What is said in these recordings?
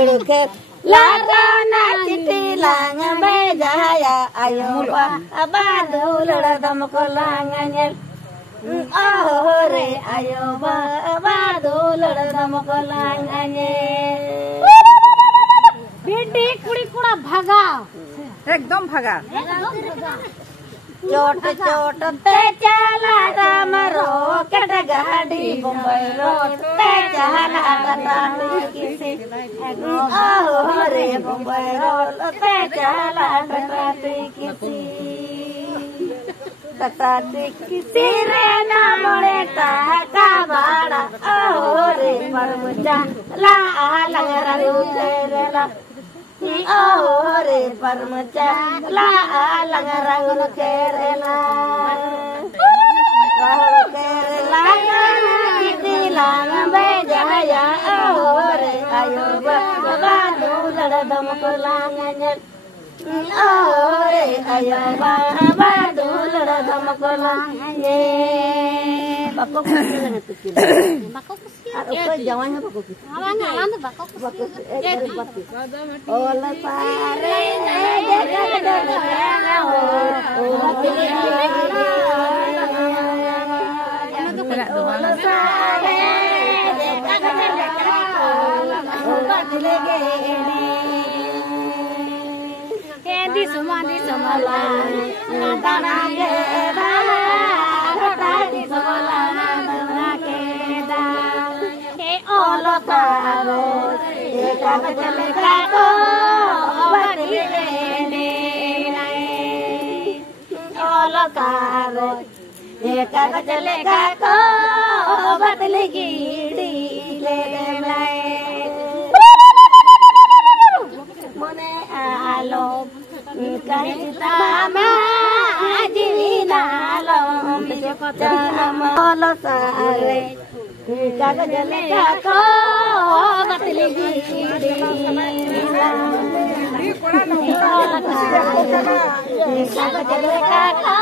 के लारा ना चिट्ठी लांग बेजाया आयो बादुल दमको लांगल आहो रे आयो बादुल दमको लांगने बेटी कुड़ी कुड़ा भागा एकदम भागा चोट चोट ते चला डमरो कट गाड़ी बम्बई रोड ते चला डटाटी किसी आहो रे बम्बई रोड ते चला डटाटी किसी रे ना मोड़े टाका बाड़ा आहो रे परमुचा ला लग रंग तेरे ला आहो रे परमचा ला लग रंग केरला चिट्ठी लांग बेजाया आहो रे आयो बादुल दमको लांगल आहो रे आयो Badul दमको लांगने bako kusi na tukila bako kusi apa jawannya bako kusi awana landu bako kusi ola pare na jaga na ola pare ola pare di semala dana ge di semala dana ke da he olo taro e kagat lekha ko badi ne olo taro e kagat lekha ko badli gidi le lai mone alo kaita ma ajina lo olo sare kagat lekha ko badli gidi kagat lekha ko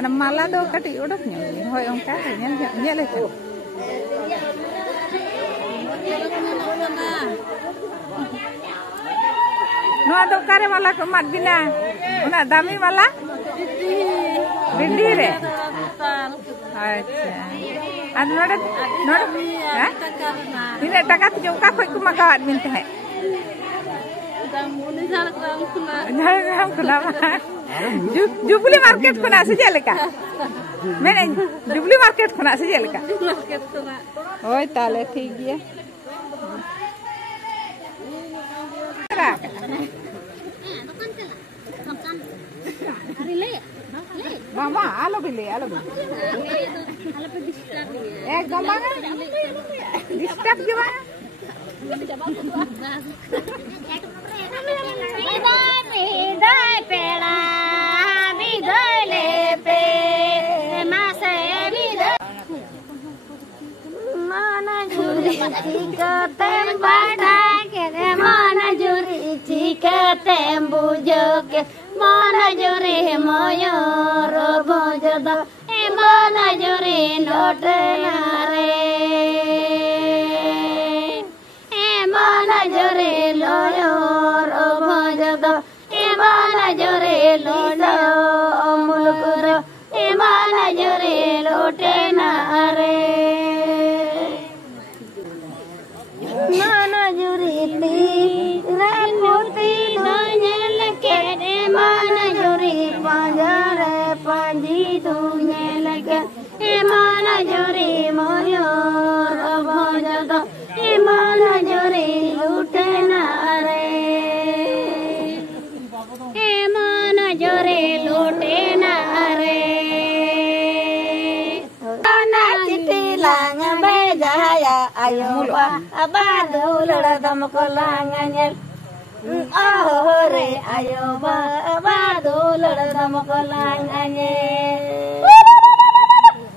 Anak malah do kati udahnya, hoi ongkar, nyala tu. Nuah do kare malah kemat bina, una dami malah, bindi re. Acha, anu nada, eh? Ini takat jauh kau ikut makan minta he. Jubilee market खुना से जेलका मैंने jubilee market खुना से जेलका ओए ताले ठीक है मामा आलो भी ले एकदम डिस्टर्ब क्यों Bidai pela, bidai lepe, masa bidai. Mana juri jika tembak ke, mana juri jika tembujok ke, mana juri moyo robo jodo, mana juri notenare, mana juri loyo. Emana jore lodo mulkuro emana jore lote nare mana jore ti ramuti donyel ke emana jore panjare panji donyel ke emana jore moyo robojado emana jore lote nare jore lote nare na chitti lang bejaya ayo badul damko langanyal aho re ayo badul damko langanye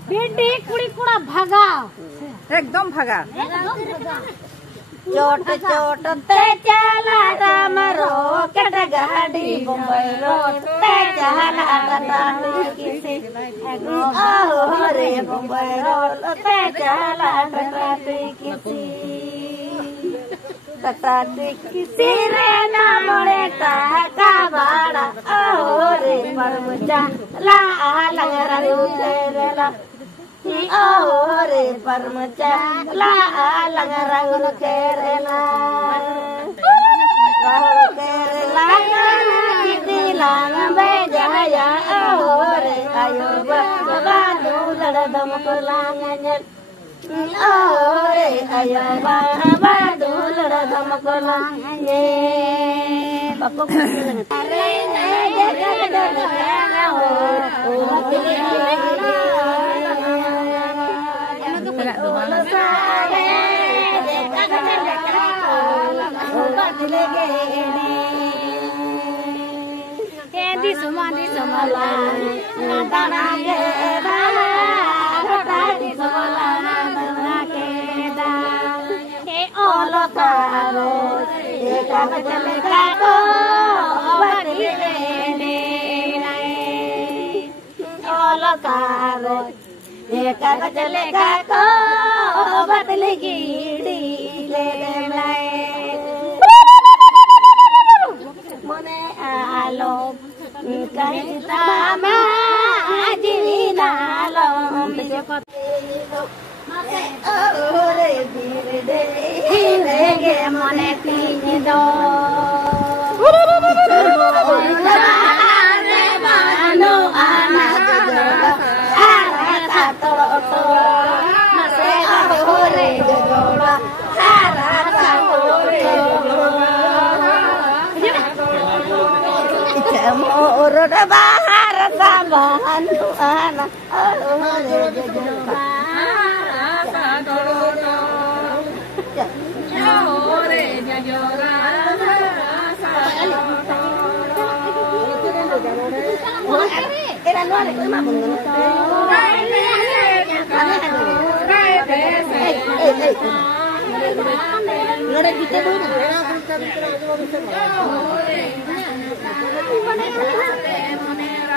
बेटी कुड़ी कुड़ा भागा एकदम भगा चोट चोट ते चला राम रॉकेट गाड़ी बम्बई रोड ते चला टाटा किसी ओहो रे बम्बई रोड ते चला टाटा किसी रे नाम रे का बाड़ा ओहो रे परमचा ला लग रंग तेरे ला ओहो रे परमचा ला लग रंग केरला केरला दिलांग बेजाया ओहो रे आयो बाबा दूलड़ दमक लांगन ओहो रे आयो बाबा दूलड़ दमक लांगन बापा अरे di semala tanah kita di semala tanah kita olo taros kita berjalan kaki berdiri olo taros kita berjalan kaki berdiri gidi lelai mone alo kita majina lom ore dire dire mone pido are mano anak arata toto mase ore jola arata ore Moro da bahar sambahan anak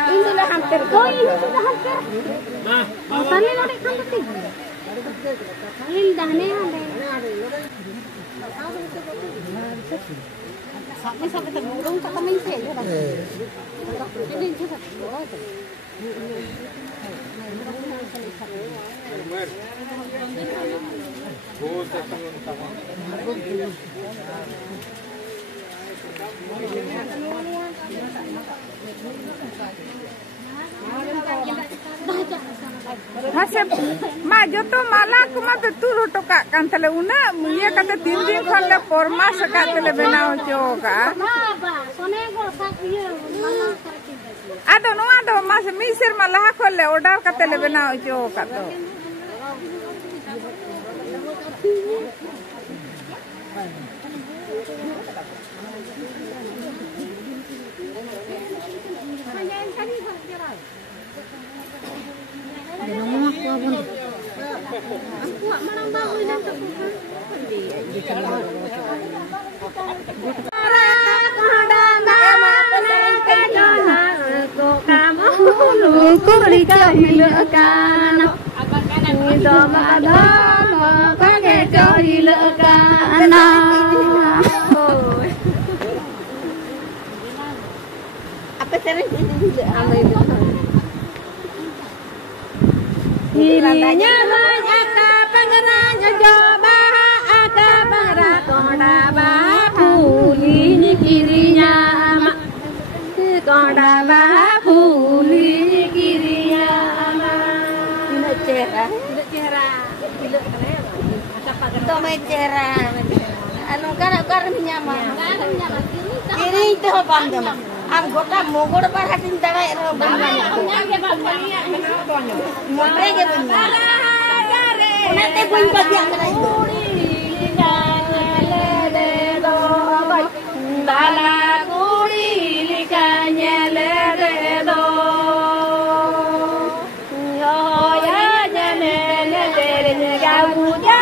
ini hampir koi ini hampir tali lari kan tadi tali dahne sampai sampai terburung tak main sih ini juga Masih maju tuh malah aku mah turut toka kan tele una mulia kata tinding kan le forma sekat tele benau joka. Ado no ado mas misir malah aku le order kata tele benau joka tuh. Apa sering Dirinya banyak pengeranya coba ada berat koda bahuli kirinya koda bahuli kirinya tidak cerah itu main cerah anu karena nyaman ini itu apa anggota mogor perhatiin tarai nanti pun bagian kena itu ya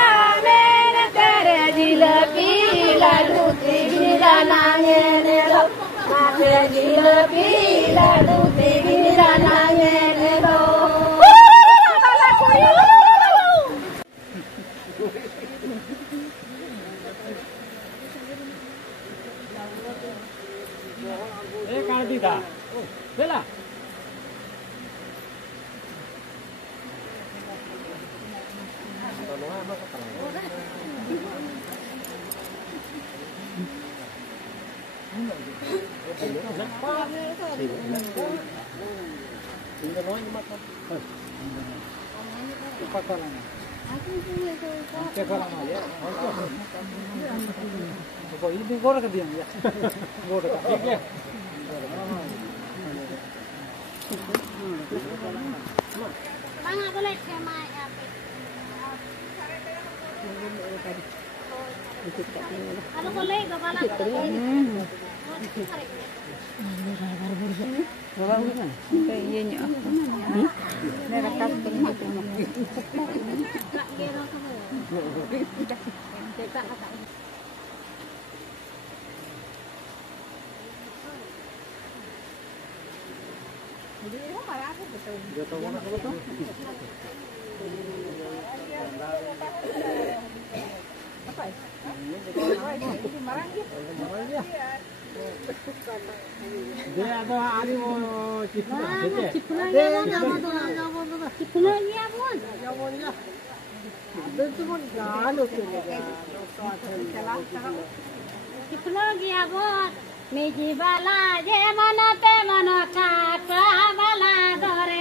gila pila dute gila nangene do. Kanan tidak. Bela. Ini gor ke dia ya. Gor ke dia. Mana boleh kemai apa? Kalau boleh kepala. Dia ada hari mau cipta. Miji bala je mana te mana kata bala dore